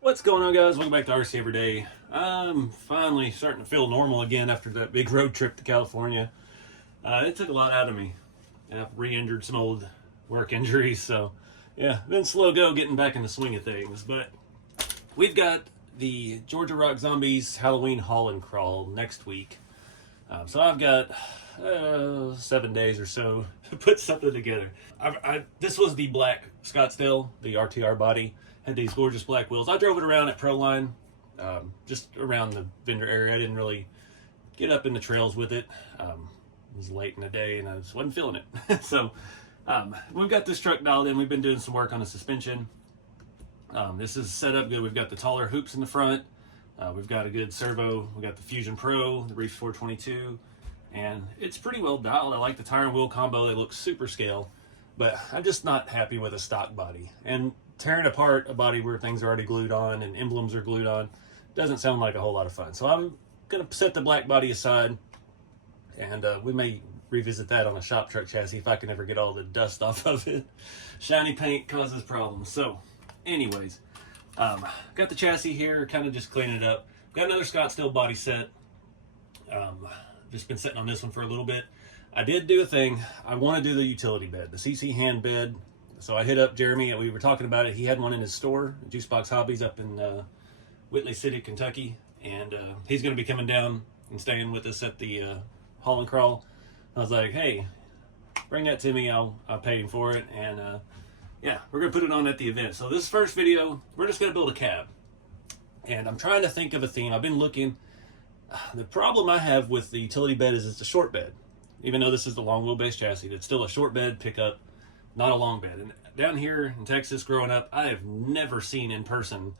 What's going on, guys? Welcome back to RC Everyday. I'm finally starting to feel normal again after that big road trip to California. It took a lot out of me. I've re-injured some old work injuries, so yeah, been slow go getting back in the swing of things. But we've got the Georgia Rock Zombies Halloween Haul and Crawl next week. So I've got 7 days or so to put something together. This was the black Scottsdale, the RTR body. Had these gorgeous black wheels. I drove it around at Proline, just around the vendor area. I didn't really get up in the trails with it. It was late in the day and I just wasn't feeling it. So we've got this truck dialed in. We've been doing some work on the suspension. This is set up good. We've got the taller hoops in the front. We've got a good servo. We've got the Fusion Pro, the Reef 422, and it's pretty well dialed. I like the tire and wheel combo. They look super scale, but I'm just not happy with a stock body. And tearing apart a body where things are already glued on and emblems are glued on doesn't sound like a whole lot of fun. So I'm going to set the black body aside, and we may revisit that on a shop truck chassis if I can ever get all the dust off of it. Shiny paint causes problems. So anyways, got the chassis here, kind of just cleaning it up. Got another Scottsdale body set. Just been sitting on this one for a little bit. I did do a thing. I want to do the utility bed, the CC hand bed. So I hit up Jeremy, and we were talking about it. He had one in his store, Juicebox Hobbies, up in Whitley City, Kentucky, and he's going to be coming down and staying with us at the Haul and Crawl. I was like, hey, bring that to me. I'll pay him for it, and yeah, we're going to put it on at the event. So this first video, we're just going to build a cab, and I'm trying to think of a theme. I've been looking. The problem I have with the utility bed is it's a short bed. Even though this is the long wheelbase chassis, it's still a short bed pickup, not a long bed. And down here in Texas, growing up, I have never seen in person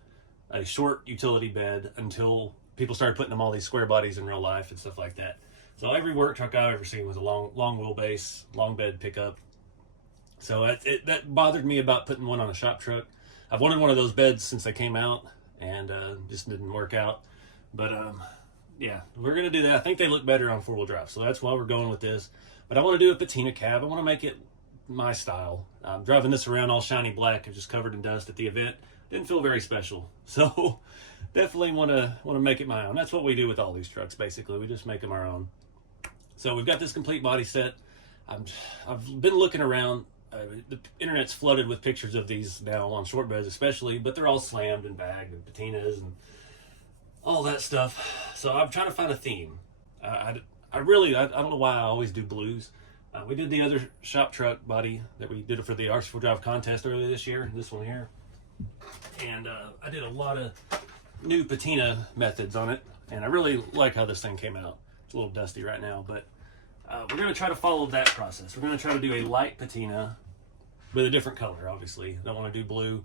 a short utility bed until people started putting them all these square bodies in real life and stuff like that. So every work truck I've ever seen was a long wheelbase, long bed pickup. So that bothered me about putting one on a shop truck. I've wanted one of those beds since they came out, and just didn't work out. But yeah, we're going to do that. I think they look better on four-wheel drive, so that's why we're going with this. But I want to do a patina cab. I want to make it my style. I'm driving this around all shiny black and just covered in dust at the event. Didn't feel very special. So definitely want to make it my own. That's what we do with all these trucks, basically. We just make them our own. So we've got this complete body set. I've been looking around. The internet's flooded with pictures of these now on short beds especially, but they're all slammed and bagged and patinas and all that stuff. So I'm trying to find a theme. I don't know why I always do blues. We did the other shop truck body that we did for the RC4 Drive contest earlier this year, this one here. And I did a lot of new patina methods on it, and I really like how this thing came out. It's a little dusty right now, but we're going to try to follow that process. We're going to try to do a light patina with a different color, obviously. Don't want to do blue.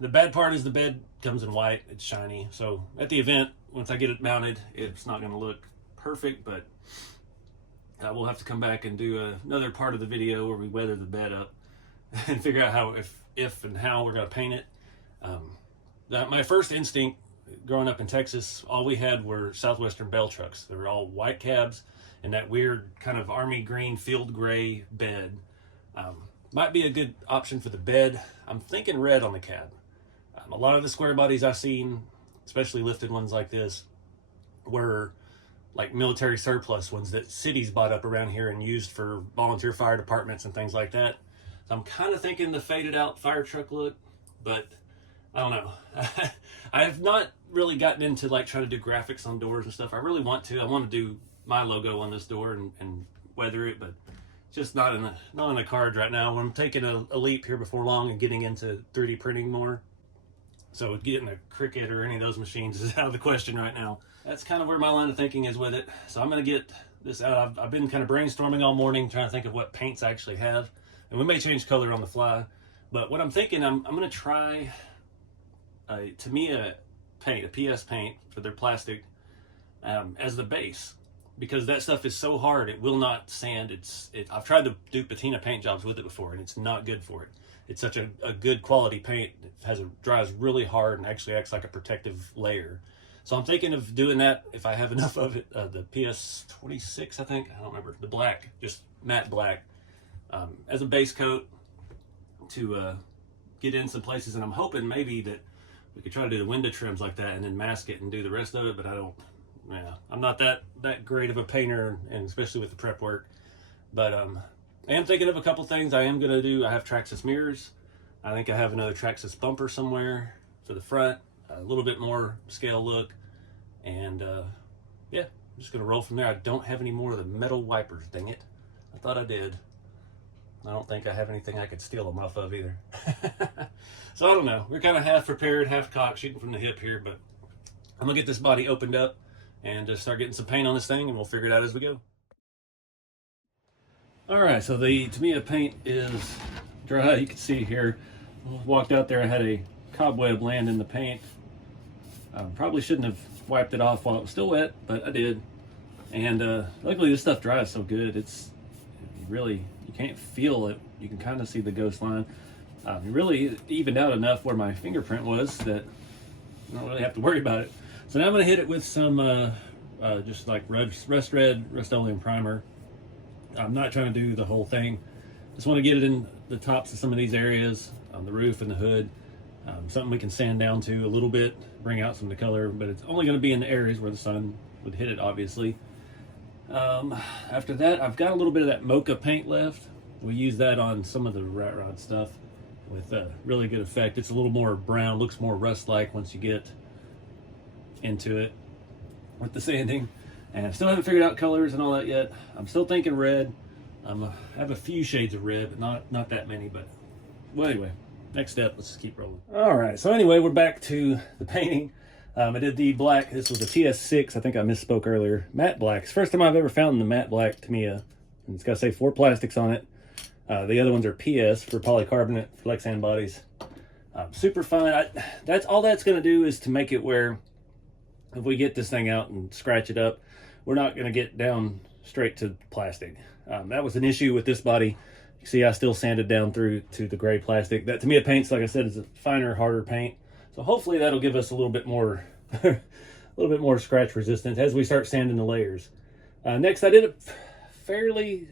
The bad part is the bed comes in white. It's shiny. So at the event, once I get it mounted, it's not going to look perfect, but we'll have to come back and do another part of the video where we weather the bed up and figure out how, if and how we're going to paint it. My first instinct growing up in Texas, all we had were Southwestern Bell trucks. They were all white cabs and that weird kind of army green field gray bed. Might be a good option for the bed. I'm thinking red on the cab. A lot of the square bodies I've seen, especially lifted ones like this, were like military surplus ones that cities bought up around here and used for volunteer fire departments and things like that. So I'm kind of thinking the faded out fire truck look, but I don't know. I have not really gotten into like trying to do graphics on doors and stuff. I really want to. I want to do my logo on this door and weather it, but just not in the cards right now. I'm taking a leap here before long and getting into 3D printing more. So getting a Cricut or any of those machines is out of the question right now. That's kind of where my line of thinking is with it. So I'm going to get this out. I've been kind of brainstorming all morning, trying to think of what paints I actually have. And we may change color on the fly. But what I'm thinking, I'm going to try Tamiya paint, a PS paint for their plastic as the base. Because that stuff is so hard, it will not sand. I've tried to do patina paint jobs with it before, and it's not good for it. It's such a good quality paint. It dries really hard and actually acts like a protective layer. So I'm thinking of doing that if I have enough of it. The PS26, I think, I don't remember, the black, just matte black, as a base coat to get in some places. And I'm hoping maybe that we could try to do the window trims like that and then mask it and do the rest of it. But I'm not that great of a painter, and especially with the prep work. But I am thinking of a couple things I am going to do. I have Traxxas mirrors. I think I have another Traxxas bumper somewhere for the front, a little bit more scale look. And yeah, I'm just going to roll from there. I don't have any more of the metal wipers, dang it. I thought I did. I don't think I have anything I could steal them off of either. So I don't know. We're kind of half prepared, half cocked, shooting from the hip here. But I'm going to get this body opened up and just start getting some paint on this thing, and we'll figure it out as we go. Alright, so the Tamiya paint is dry. You can see here, walked out there, I had a cobweb land in the paint. Probably shouldn't have wiped it off while it was still wet, but I did. And luckily this stuff dries so good, it's really, you can't feel it. You can kind of see the ghost line. It really evened out enough where my fingerprint was that I don't really have to worry about it. So now I'm going to hit it with some just like Rust Red Rust-Oleum primer. I'm not trying to do the whole thing. Just want to get it in the tops of some of these areas, on the roof and the hood. Something we can sand down to a little bit, bring out some of the color, but it's only going to be in the areas where the sun would hit it, obviously. After that, I've got a little bit of that mocha paint left. We use that on some of the rat rod stuff with really good effect. It's a little more brown, looks more rust-like once you get into it with the sanding. And I still haven't figured out colors and all that yet. I'm still thinking red. I have a few shades of red, but not that many. But well, anyway, next step, let's just keep rolling. All right, so anyway, we're back to the painting. I did the black. This was a TS6. I think I misspoke earlier. Matte blacks. First time I've ever found the matte black Tamiya. And it's got to say 4 plastics on it. The other ones are PS for polycarbonate for Lexan bodies. Super fine. That's all that's going to do is to make it where if we get this thing out and scratch it up, we're not going to get down straight to plastic. That was an issue with this body. You see, I still sanded down through to the gray plastic. That Tamiya paints, like I said, is a finer, harder paint. So hopefully that'll give us a little bit more, scratch resistance as we start sanding the layers. Next, I did a fairly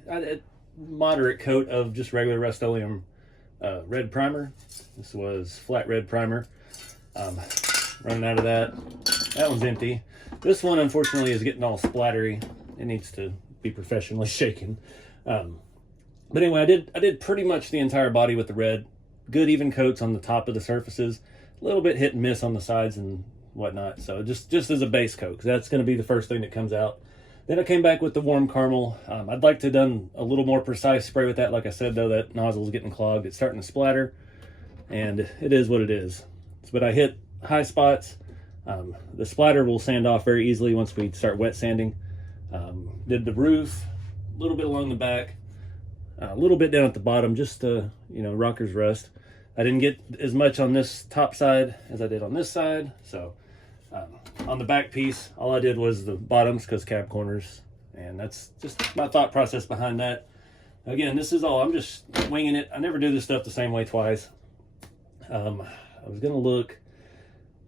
moderate coat of just regular Rust-Oleum red primer. This was flat red primer. Running out of that. That one's empty. This one, unfortunately, is getting all splattery. It needs to be professionally shaken. But anyway, I did pretty much the entire body with the red. Good even coats on the top of the surfaces. A little bit hit and miss on the sides and whatnot. So just as a base coat, because that's going to be the first thing that comes out. Then I came back with the warm caramel. I'd like to have done a little more precise spray with that. Like I said, though, that nozzle is getting clogged. It's starting to splatter, and it is what it is. But I hit high spots. The splatter will sand off very easily once we start wet sanding. Did the roof, a little bit along the back, a little bit down at the bottom, just to, rockers rust. I didn't get as much on this top side as I did on this side. So on the back piece, all I did was the bottoms because cab corners. And that's just my thought process behind that. Again, this is all, I'm just winging it. I never do this stuff the same way twice. I was going to look,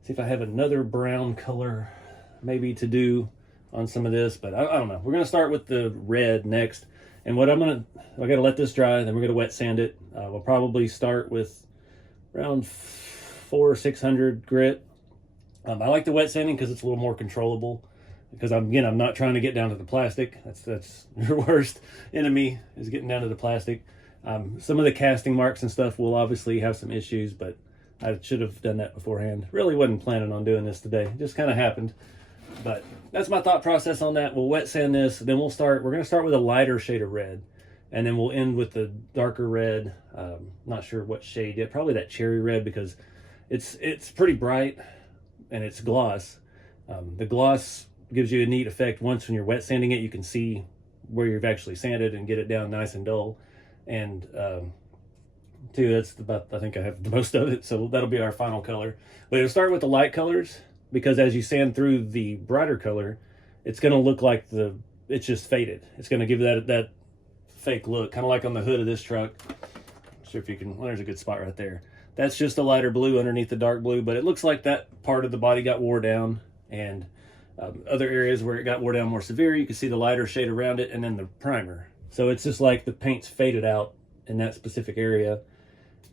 see if I have another brown color maybe to do on some of this, but I don't know. We're going to start with the red next. And what I got to let this dry, then we're going to wet sand it. We'll probably start with around 400 or 600 grit. I like the wet sanding because it's a little more controllable. Because I'm not trying to get down to the plastic. That's your worst enemy, is getting down to the plastic. Some of the casting marks and stuff will obviously have some issues, but I should have done that beforehand. Really wasn't planning on doing this today. It just kind of happened. But that's my thought process on that. We'll wet sand this, then we're going to start with a lighter shade of red. And then we'll end with the darker red. Not sure what shade yet. Probably that cherry red, because it's pretty bright and it's gloss. The gloss gives you a neat effect. Once when you're wet sanding it, you can see where you've actually sanded and get it down nice and dull. And too, that's about, I think I have the most of it, so that'll be our final color. But it'll start with the light colors, because as you sand through the brighter color, it's going to look like it's just faded. It's going to give that fake look, kind of like on the hood of this truck. So if you can, well, there's a good spot right there. That's just a lighter blue underneath the dark blue, but it looks like that part of the body got wore down, and other areas where it got wore down more severe, you can see the lighter shade around it, and then the primer. So it's just like the paint's faded out in that specific area.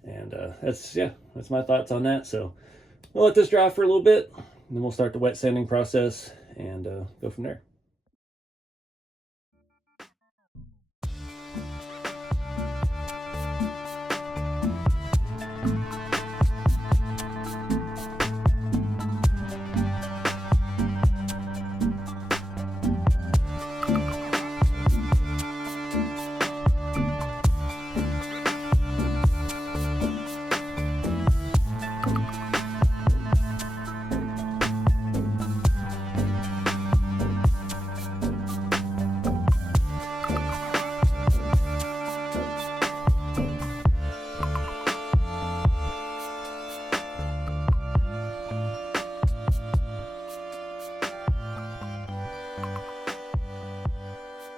And that's my thoughts on that. So we'll let this dry for a little bit, and then we'll start the wet sanding process and go from there.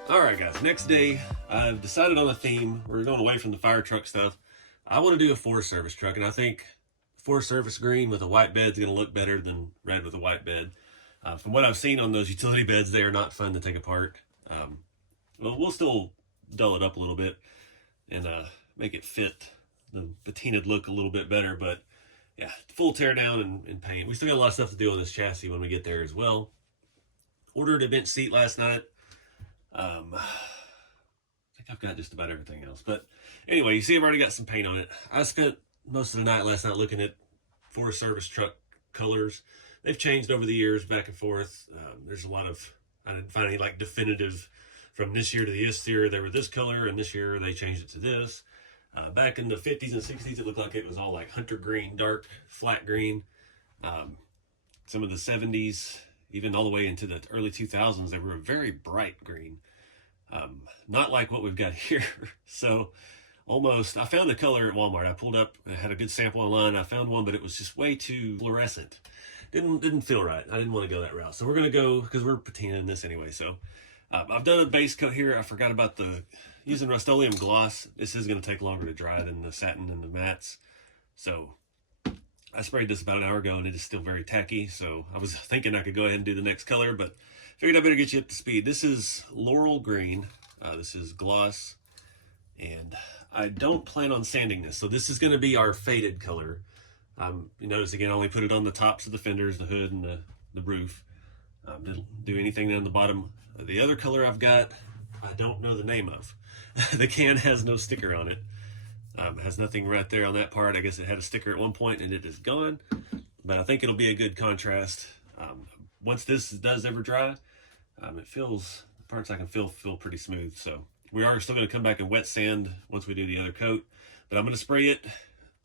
Alright guys, next day, I've decided on a theme. We're going away from the fire truck stuff. I want to do a Forest Service truck, and I think Forest Service green with a white bed is going to look better than red with a white bed. From what I've seen on those utility beds, they are not fun to take apart. Well, we'll still dull it up a little bit and make it fit the patinaed look a little bit better, but yeah, full tear down and paint. We still got a lot of stuff to do on this chassis when we get there as well. Ordered a bench seat last night. I think I've got just about everything else, but anyway, you see I've already got some paint on it. I spent most of the night last night looking at Forest Service truck colors. They've changed over the years, back and forth. There's a lot of, I didn't find any like definitive from this year to this year they were this color, and this year they changed it to this. Back in the 50s and 60s, it looked like it was all like hunter green, dark flat green. Some of the 70s, even all the way into the early 2000s, they were a very bright green. Not like what we've got here. So almost, I found a color at Walmart. I pulled up, I had a good sample online. I found one, but it was just way too fluorescent. Didn't feel right. I didn't want to go that route. So we're going to go, because we're patinaing this anyway. So I've done a base coat here. I forgot about using Rust-Oleum gloss. This is going to take longer to dry than the satin and the mattes. So I sprayed this about an hour ago, and it is still very tacky. So I was thinking I could go ahead and do the next color, but figured I better get you up to speed. This is Laurel Green. This is gloss, and I don't plan on sanding this. So this is going to be our faded color. You notice again, I only put it on the tops of the fenders, the hood, and the roof. Didn't do anything down the bottom. The other color I've got, I don't know the name of. The can has no sticker on it. It has nothing right there on that part. I guess it had a sticker at one point and it is gone, but I think it'll be a good contrast. Once this does ever dry, it feels, the parts I can feel pretty smooth. So we are still going to come back and wet sand once we do the other coat, but I'm going to spray it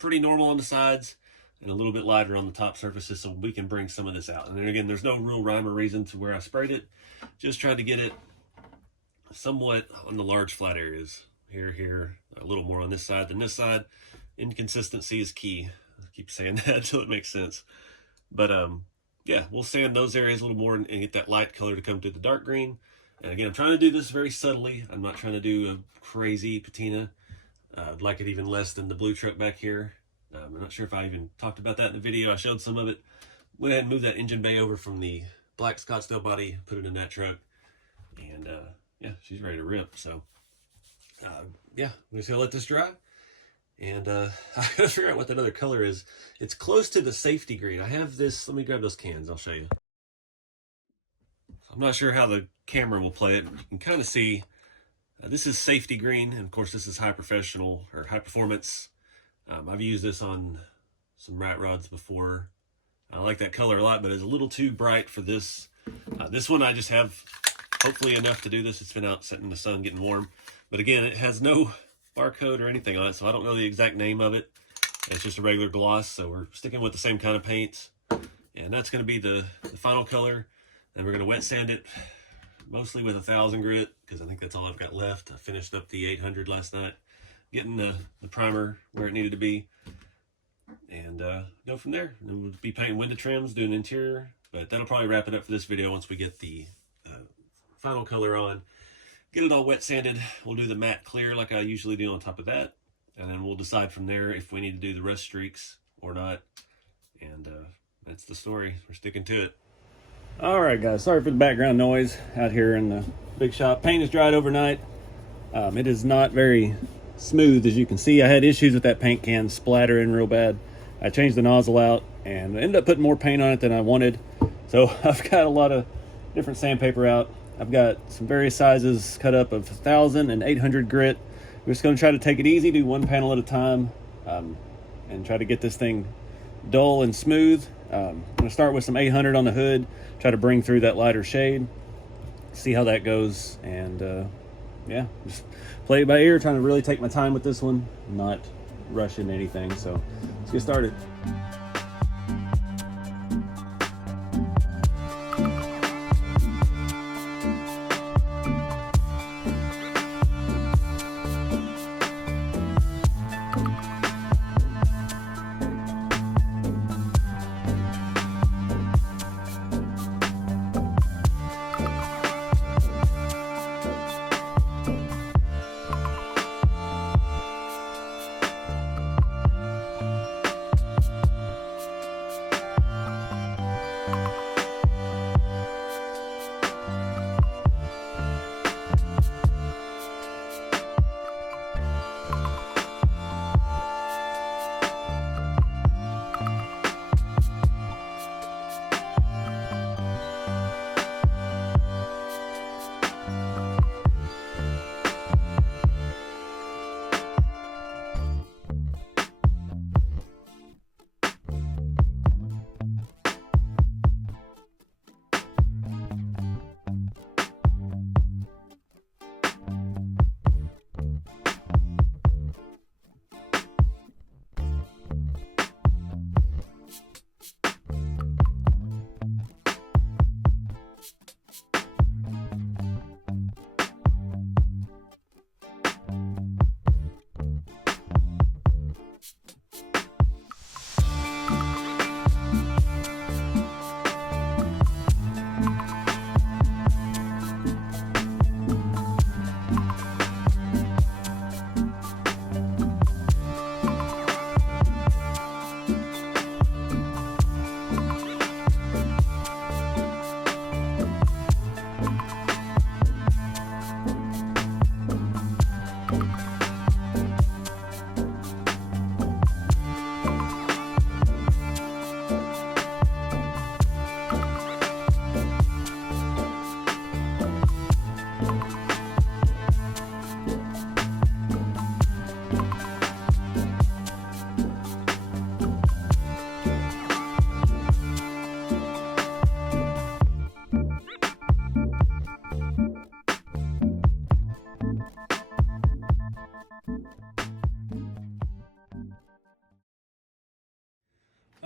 pretty normal on the sides and a little bit lighter on the top surfaces so we can bring some of this out. And then again, there's no real rhyme or reason to where I sprayed it. Just tried to get it somewhat on the large flat areas. Here, a little more on this side than this side. Inconsistency is key. I keep saying that until it makes sense. But yeah, we'll sand those areas a little more and get that light color to come through the dark green. And again, I'm trying to do this very subtly. I'm not trying to do a crazy patina. I'd like it even less than the blue truck back here. I'm not sure if I even talked about that in the video. I showed some of it. Went ahead and moved that engine bay over from the black Scottsdale body, put it in that truck. And yeah, she's ready to rip. So yeah, I'm just gonna let this dry. And I gotta figure out what that other color is. It's close to the safety green. I have this, let me grab those cans, I'll show you. I'm not sure how the camera will play it. You can kind of see, this is safety green, and of course this is high professional or high performance. I've used this on some rat rods before. I like that color a lot, but it's a little too bright for this. This one I just have hopefully enough to do this. It's been out sitting in the sun getting warm. But again, it has no barcode or anything on it, so I don't know the exact name of it. It's just a regular gloss, so we're sticking with the same kind of paints. And that's going to be the final color. And we're going to wet sand it mostly with 1000 grit, because I think that's all I've got left. I finished up the 800 last night, getting the primer where it needed to be. And go from there. And then we'll be painting window trims, doing interior. But that'll probably wrap it up for this video once we get the final color on. Get it all wet sanded. We'll do the matte clear like I usually do on top of that. And then we'll decide from there if we need to do the rust streaks or not. And that's the story. We're sticking to it. Alright guys, sorry for the background noise out here in the big shop. Paint is dried overnight. It is not very smooth, as you can see. I had issues with that paint can splattering real bad. I changed the nozzle out and ended up putting more paint on it than I wanted. So I've got a lot of different sandpaper out. I've got some various sizes cut up of 1,000 and 800 grit. We're just going to try to take it easy, do one panel at a time, and try to get this thing dull and smooth. I'm going to start with some 800 on the hood, try to bring through that lighter shade, see how that goes, and yeah, just play it by ear, trying to really take my time with this one, not rushing anything. So let's get started.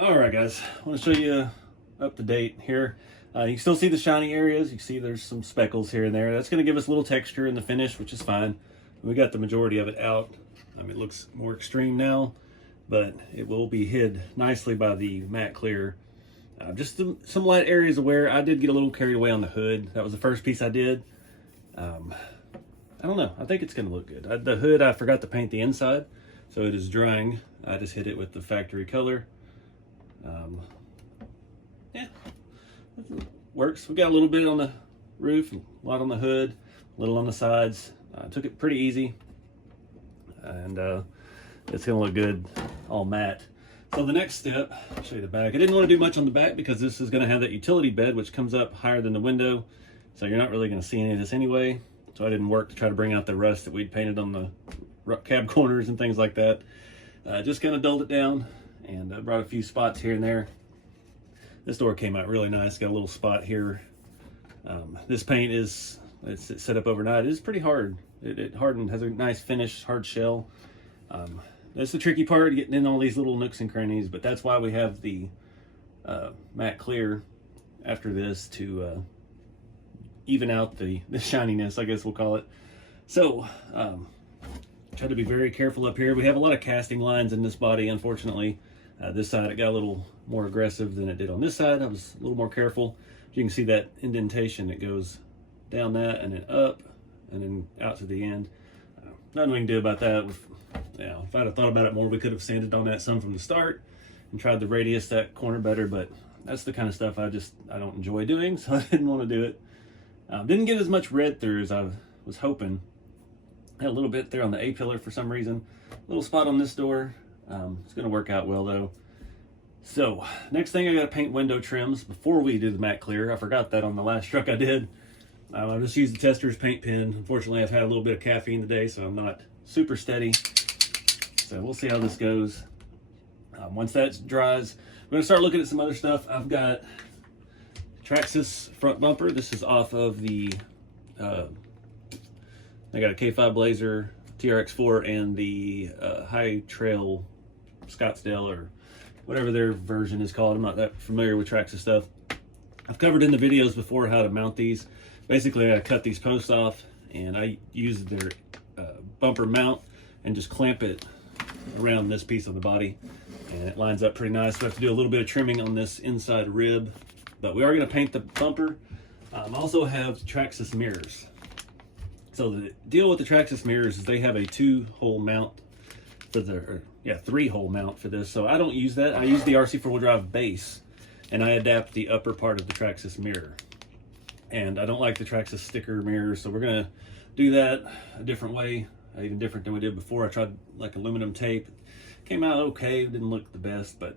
Alright guys, I want to show you up to date here. You can still see the shiny areas. You can see there's some speckles here and there. That's going to give us a little texture in the finish, which is fine. We got the majority of it out. It looks more extreme now, but it will be hid nicely by the matte clear. Just some light areas of wear. I did get a little carried away on the hood. That was the first piece I did. I don't know. I think it's going to look good. The hood, I forgot to paint the inside, so it is drying. I just hit it with the factory color. Yeah, works. We got a little bit on the roof, a lot on the hood, a little on the sides. Took it pretty easy, and it's gonna look good all matte. So the next step, I'll show you the back. I didn't want to do much on the back because this is going to have that utility bed which comes up higher than the window, so you're not really going to see any of this anyway. So I didn't work to try to bring out the rust that we'd painted on the cab corners and things like that. Just kind of dulled it down and brought a few spots here and there. This door came out really nice. Got a little spot here. This paint it's set up overnight. It is pretty hard. It hardened, has a nice finish, hard shell. That's the tricky part, getting in all these little nooks and crannies, but that's why we have the matte clear after this to even out the shininess, I guess we'll call it. So try to be very careful up here. We have a lot of casting lines in this body, unfortunately. This side, it got a little more aggressive than it did on this side. I was a little more careful. You can see that indentation that goes down that and then up and then out to the end. Nothing we can do about that. If I'd have thought about it more, we could have sanded on that some from the start and tried to radius that corner better, but that's the kind of stuff I don't enjoy doing, so I didn't want to do it. Didn't get as much red through as I was hoping. Had a little bit there on the A-pillar for some reason. Little spot on this door. It's going to work out well though. So next thing, I got to paint window trims before we do the matte clear. I forgot that on the last truck I did. I just used the Tester's paint pen. Unfortunately, I've had a little bit of caffeine today, so I'm not super steady. So we'll see how this goes. Once that dries, I'm going to start looking at some other stuff. I've got Traxxas front bumper. This is off of the, I got a K5 Blazer TRX4 and the High Trail Scottsdale, or whatever their version is called. I'm not that familiar with Traxxas stuff. I've covered in the videos before how to mount these. Basically, I cut these posts off and I use their bumper mount and just clamp it around this piece of the body, and it lines up pretty nice. We have to do a little bit of trimming on this inside rib, but we are going to paint the bumper. I also have Traxxas mirrors. So the deal with the Traxxas mirrors is they have a 2-hole mount for the, 3-hole mount for this. So I don't use that. I use the RC 4-wheel drive base, and I adapt the upper part of the Traxxas mirror. And I don't like the Traxxas sticker mirrors, so we're gonna do that a different way, even different than we did before. I tried like aluminum tape. Came out okay, didn't look the best, but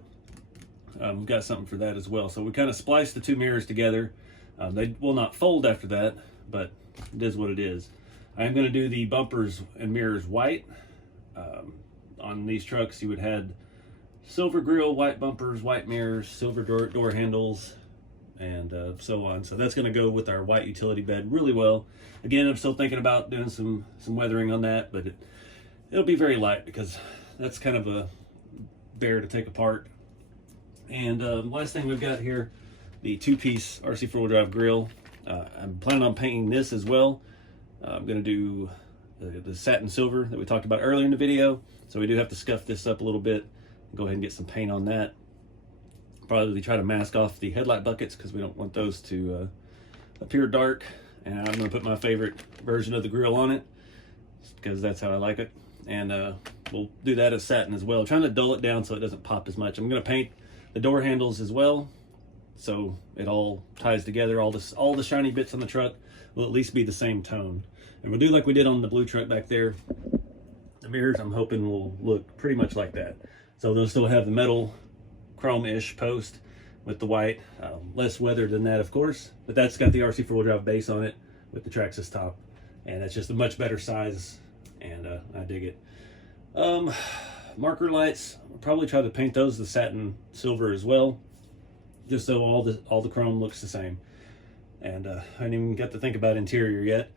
we've got something for that as well. So we kind of spliced the 2 mirrors together. They will not fold after that, but it is what it is. I am going to do the bumpers and mirrors white. On these trucks, you would have silver grille, white bumpers, white mirrors, silver door handles, and so on. So that's going to go with our white utility bed really well. Again, I'm still thinking about doing some weathering on that, but it'll be very light because that's kind of a bear to take apart. And last thing we've got here, the 2-piece RC 4-wheel drive grill. I'm planning on painting this as well. I'm going to do the satin silver that we talked about earlier in the video. So we do have to scuff this up a little bit. Go ahead and get some paint on that. Probably try to mask off the headlight buckets because we don't want those to appear dark. And I'm going to put my favorite version of the grill on it because that's how I like it. And we'll do that as satin as well. Trying to dull it down so it doesn't pop as much. I'm going to paint the door handles as well, so it all ties together. All the shiny bits on the truck will at least be the same tone. And we'll do like we did on the blue truck back there. The mirrors, I'm hoping, will look pretty much like that. So they'll still have the metal chrome-ish post with the white. Less weathered than that, of course, but that's got the RC 4-wheel drive base on it with the Traxxas top. And it's just a much better size, and I dig it. Marker lights, I'll probably try to paint those the satin silver as well, just so all the chrome looks the same. And I haven't even got to think about interior yet.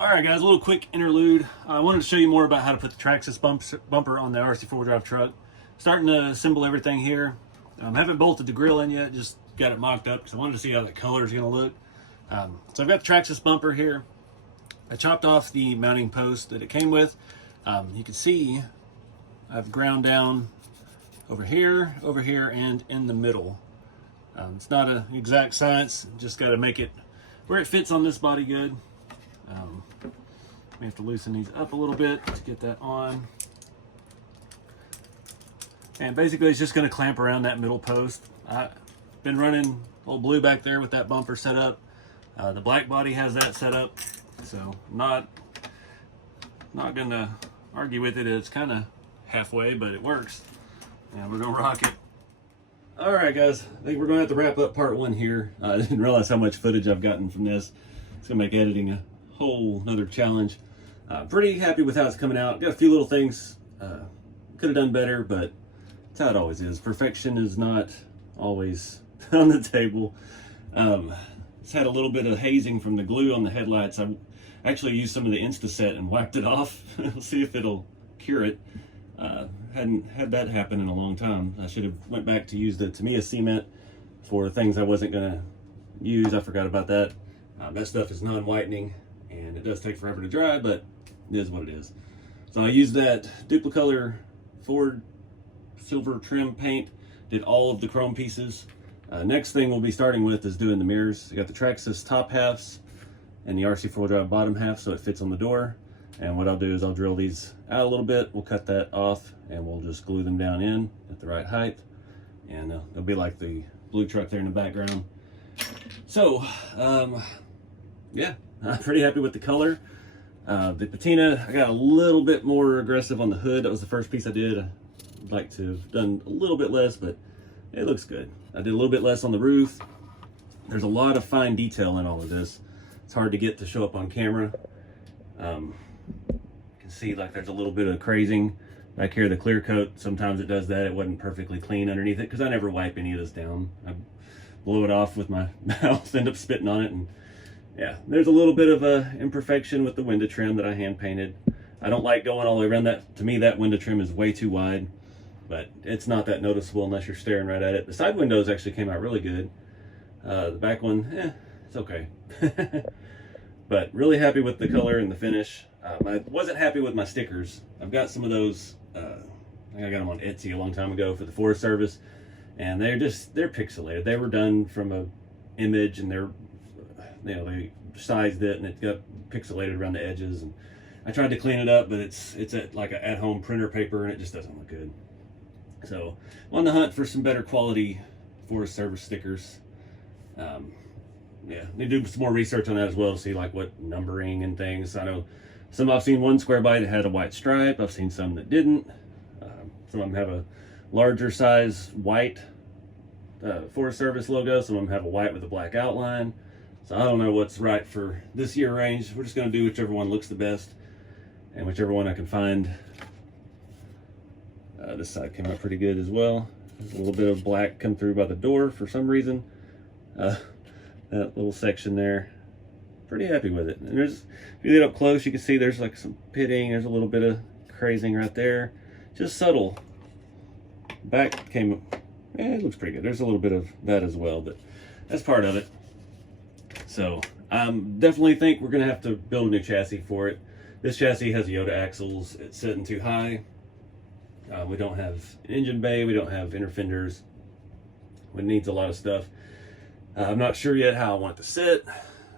Alright guys, a little quick interlude. I wanted to show you more about how to put the Traxxas bumper on the RC 4-wheel drive truck. Starting to assemble everything here. Haven't bolted the grill in yet, just got it mocked up because I wanted to see how that color is going to look. So I've got the Traxxas bumper here. I chopped off the mounting post that it came with. You can see I've ground down over here, and in the middle. It's not an exact science, just got to make it where it fits on this body good. We have to loosen these up a little bit to get that on. And basically it's just going to clamp around that middle post. I've been running old blue back there with that bumper set up. The black body has that set up, so not going to argue with it. It's kind of halfway, but it works. And we're going to rock it. All right, guys, I think we're going to have to wrap up part 1 here. I didn't realize how much footage I've gotten from this. It's going to make editing a whole nother challenge. Pretty happy with how it's coming out. Got a few little things could have done better, but that's how it always is. Perfection is not always on the table. It's had a little bit of hazing from the glue on the headlights. I actually used some of the Instaset and wiped it off. We'll see if it'll cure it. Hadn't had that happen in a long time. I should have went back to use the Tamiya cement for things I wasn't gonna use. I forgot about that. That stuff is non-whitening and it does take forever to dry, but it is what it is. So I used that Duplicolor Ford silver trim paint, did all of the chrome pieces. Next thing we'll be starting with is doing the mirrors. I got the Traxxas top halves and the RC 4-wheel drive bottom half so it fits on the door. And what I'll do is I'll drill these out a little bit, we'll cut that off, and we'll just glue them down in at the right height. And they'll be like the blue truck there in the background. So, yeah, I'm pretty happy with the color. The patina, I got a little bit more aggressive on the hood. That was the first piece I did. I'd like to have done a little bit less, but it looks good. I did a little bit less on the roof. There's a lot of fine detail in all of this. It's hard to get to show up on camera. You can see like there's a little bit of crazing back here, the clear coat. Sometimes it does that. It wasn't perfectly clean underneath it because I never wipe any of this down. I blow it off with my mouth, end up spitting on it, and yeah, there's a little bit of a imperfection with the window trim that I hand painted. I don't like going all the way around that. To me, that window trim is way too wide, but it's not that noticeable unless you're staring right at it. The side windows actually came out really good. The back one, it's okay. But really happy with the color and the finish. I wasn't happy with my stickers. I've got some of those, I think I got them on Etsy a long time ago for the Forest Service, and they're pixelated. They were done from a image, and they sized it and it got pixelated around the edges, and I tried to clean it up, but it's like an at-home printer paper and it just doesn't look good. So I'm on the hunt for some better quality Forest Service stickers. Yeah, need to do some more research on that as well to see like what numbering and things. I know I've seen one Squarebody that had a white stripe. I've seen some that didn't. Some of them have a larger size white Forest Service logo. Some of them have a white with a black outline. So I don't know what's right for this year range. We're just going to do whichever one looks the best and whichever one I can find. This side came out pretty good as well. There's a little bit of black come through by the door for some reason. That little section there, pretty happy with it. And there's, if you get up close, you can see there's like some pitting. There's a little bit of crazing right there. Just subtle. Back came, it looks pretty good. There's a little bit of that as well, but that's part of it. So definitely think we're going to have to build a new chassis for it. This chassis has Yoda axles. It's sitting too high. We don't have an engine bay. We don't have inner fenders. It needs a lot of stuff. I'm not sure yet how I want it to sit.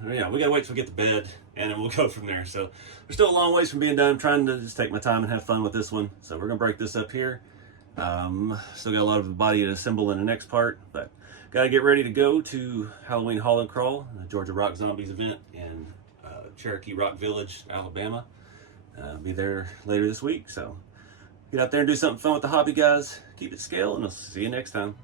Yeah, we got to wait till we get to bed, and then we'll go from there. So we're still a long ways from being done. I'm trying to just take my time and have fun with this one. So we're going to break this up here. Still got a lot of the body to assemble in the next part, but got to get ready to go to Halloween Haul and Crawl, the Georgia Rock Zombies event in Cherokee Rock Village, Alabama. Be there later this week, so get out there and do something fun with the hobby, guys. Keep it scale, and I'll see you next time.